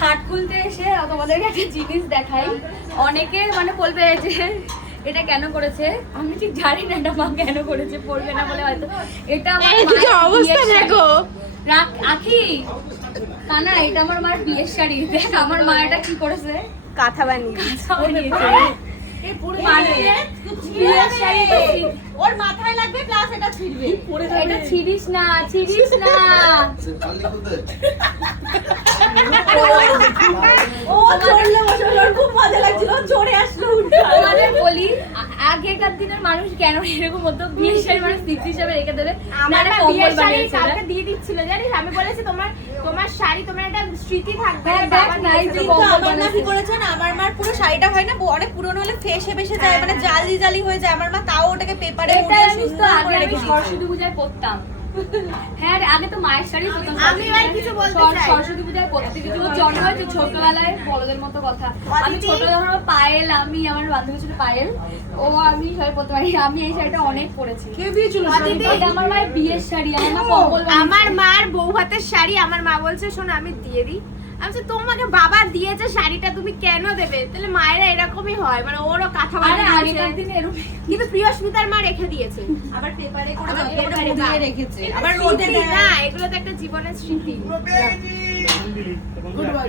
খাট খুলতে এসে তোমাদেরকে একটা জিনিস দেখাই। অনেকে মানে বলবে যে এটা কেন করেছে, আমি ঠিক জানি না এটা মা কেন করেছে, পড়বে না বলে হয়তো। এটা আমার অবস্থা দেখো আখি কানা, এটা আমার মার বিয়ের শাড়ি। দেখ আমার মা এটা কি করেছে, কাঁথা বানিয়েছে। ওর মাথায় লাগবে প্লাস এটা ছিড়বে। এটা ছিড়িস না, ছিড়িস না। ও চড়লে বসে ওর খুব মজা লাগছিল, চড়ে আসলো। তোমাদের বলি আগেকার দিনের মানুষ কেন এরকম হতো, বিয়ের শাড়ি মানে স্মৃতি হিসাবে রেখে দেবে। আমার বিয়ের শাড়ি কালকে দিয়ে দিচ্ছিল জানিস, আমি বলেছি তোমার শাড়ি তোমার একটা স্মৃতি থাকবে। আমার মা কি করেছেন, আমার মার পুরো শাড়িটা হয় না অনেক পুরনো হলে ফেসে বেসে যায়, মানে জালি জালি হয়ে যায়। আমার মা তাও ওটাকে পেপারে মুড়িয়ে সুন্দর করে রেখে দিয়েছে। সরস্বতী পূজায় পরতাম। হ্যাঁ আগে তো মায়ের শাড়ি পরতাম। আমি আর কিছু বলতে চাই। সরস্বতী পূজায় পরতে কিছু জন্ম হয়েছে ছোটবেলায়, বড়দের মতো কথা। আমি ছোট যখন পায়েল, আমি আমার বান্ধবী ছিল পায়েল, ও আমি শাড়ি পরতে পারি। আমি এই শাড়িটা অনেক পরেছি। কে দিয়েছিল এটা আমার মায়ের বিয়ের শাড়ি। আমার মা কম্বল বানিয়েছে। আমার মার বউ হাতের শাড়ি আমার মা বলছে শোনো আমি দিয়ে দিই। আমি বলছি তোমাকে বাবা দিয়েছে শাড়িটা তুমি কেন দেবে? তাহলে মায়েরা এরকমই হয়, মানে ওরও কাঁথা বানিয়েছে। আগেকার দিনে এরকম কিন্তু প্রিয়স্মিতার মা রেখে দিয়েছে। আবার পেপারে করে আবার জল করে পেপারে মুড়িয়ে বাহ। রেখেছে। আবার আবার রোদে স্মৃতি দেয় না, এগুলো তো একটা জীবনের স্মৃতি। Good bye.